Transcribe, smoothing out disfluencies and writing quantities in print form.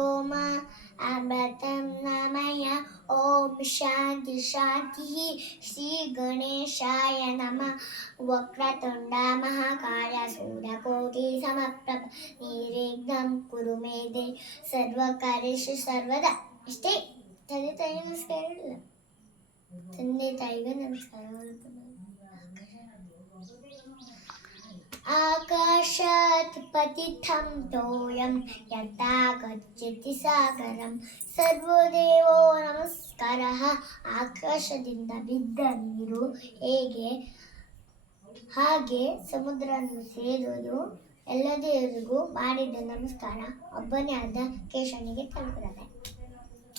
व्योम अमृतं नमय ओम शांति शांति श्री गणेशाय नमः वक्रतुंड महाकाय सूर्यकोटि समप्रभ निर्विघ्नं कुरु मे देव सर्वकार्येषु सर्वदा इष्टे ತಂದೆ ತಾಯಿಗೆ ನಮಸ್ಕಾರ ಇಲ್ಲ ತಂದೆ ತಾಯಿಗೆ ನಮಸ್ಕಾರ आकाशात् पतितं तोयं यथा गच्छति सागरं सर्वदेवो नमस्कारः ಆಕಾಶದಿಂದ ಬಿದ್ದ ನೀರು ಹಾಗೆ ಸಮುದ್ರವನ್ನು ಸೇರುವುದು ಎಲ್ಲ ದೇವರಿಗೂ ಮಾಡಿದ ನಮಸ್ಕಾರ ಒಬ್ಬನೇ ಆದ ಕೇಶವನಿಗೆ ತಲುಪುತ್ತದೆ.